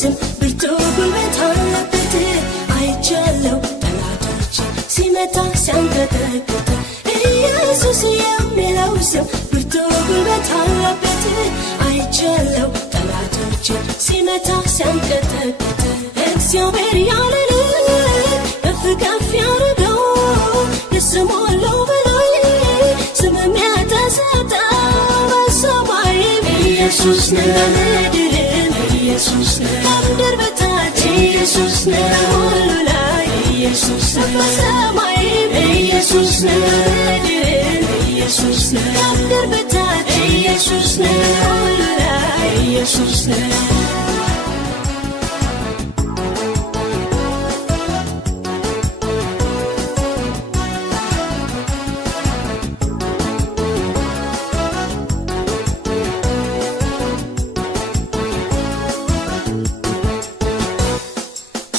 ስም ብርቱ ጉልበት አለበት አይቻለው ጠላቶች ሲመታ ሲያንቀጠቅጥ ኢየሱስ የሚለው ስም ብርቱ ጉልበት አለበት አይቻለው ጠላቶች ሲመታ ሲያንቀጠቅጥ እግዚአብሔር ያለን ከፍ ከፍ ያረገው ከስሙ ሁሉ በላይ ስም የሚያተሰጠ በሰማይ ኢየሱስ ነው በምድርም ኢየሱስ ነው ከምድር በታች ኢየሱስ ነው በሁሉ ላይ ኢየሱስ ነው በሰማይ ኢየሱስ ነው በምድርም ኢየሱስ ነው ከምድር በታች ኢየሱስ ነው በሁሉ ላይ ኢየሱስ ነው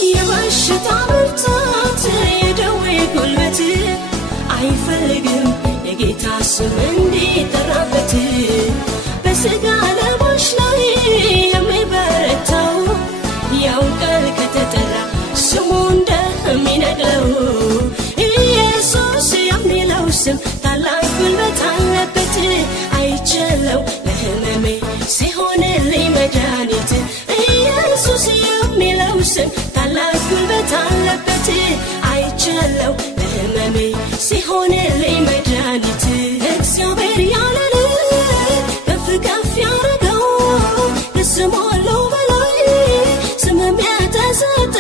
የበሽታ ብርታት የደዌ ጉልበት አይፈልግም የጌታ ስም እንዲጠራበት በሥጋ ለባሽ ላይ የሚበረታው ያውቃል ከተጠራ ስሙ እንደሚነግረው ኢየሱስ የሚለው ስም ታላቅ ጉልበት አለበት አይቻለው ለሕመሜ ሲሆንልኝ መድኃኒት ኢየሱስ የሚለው ስም ታላቅ ጉልበት አለበት አይቻለው ለሕመሜ ሲሆንልኝ መድኃኒት እግዚአብሔር ያለን ከፍ ከፍ ያረገው ከስሙ ሁሉ በላይ ስም የሚያተሰጠ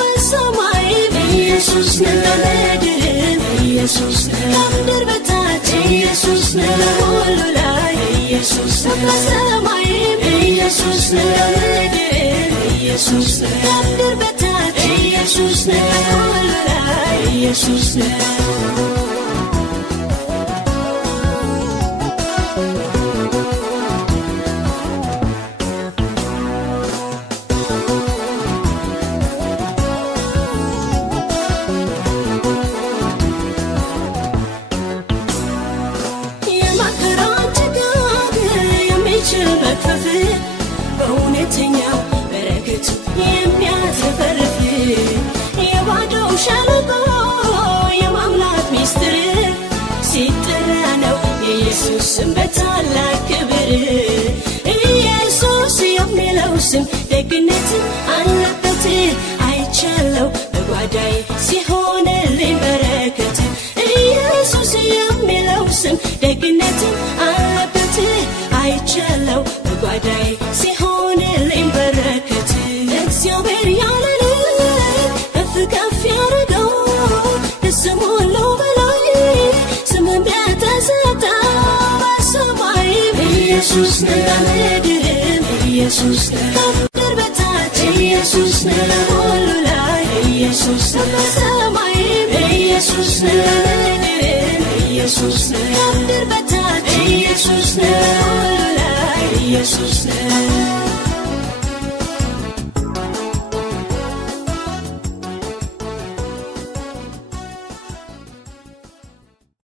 በሰማይ ኢየሱስ ነው በምድርም ኢየሱስ ነው ከምድር በታች ኢየሱስ ነው በሁሉ ላይ ኢየሱስ ነው በሰማይ ኢየሱስ ነው በምድርም ኢየሱስ ነው ከምድር በታች ኢየሱስ ነው በሁሉ ላይ ኢየሱስ ነው መክፈፍ በእውነተኛው በረከቱ የሚያትረፈርፍ የባዶው ሸለቆ የማምላክ ሚስጥር ሲጠራ ነው የኢየሱስ ስም በታላቅ ክብር ኢየሱስ የሚለው ስም ደግነት አለበት አይቻለው በጓዳዬ ሲሆንልኝ በረከት ኢየሱስ የሚለው ስም ደግነት አለበት አይቻለው በጓዳዬ ሲሆንልኝ በረከት እግዚአብሔር ያለን ከፍ ከፍ ያረገው ከስሙ ሁሉ በላይ ስም የሚያተሰጠ በሰማይ ኢየሱስ ነው በምድርም ኢየሱስ ነው ከምድር በታች ኢየሱስ ነው በሁሉ ላይ ኢየሱስ ነው በሰማይ ኢየሱስ ነው በምድርም ኢየሱስ ነው ከምድር በታች ኢየሱስ ነው በሁሉ ላይ ኢየሱስ ነው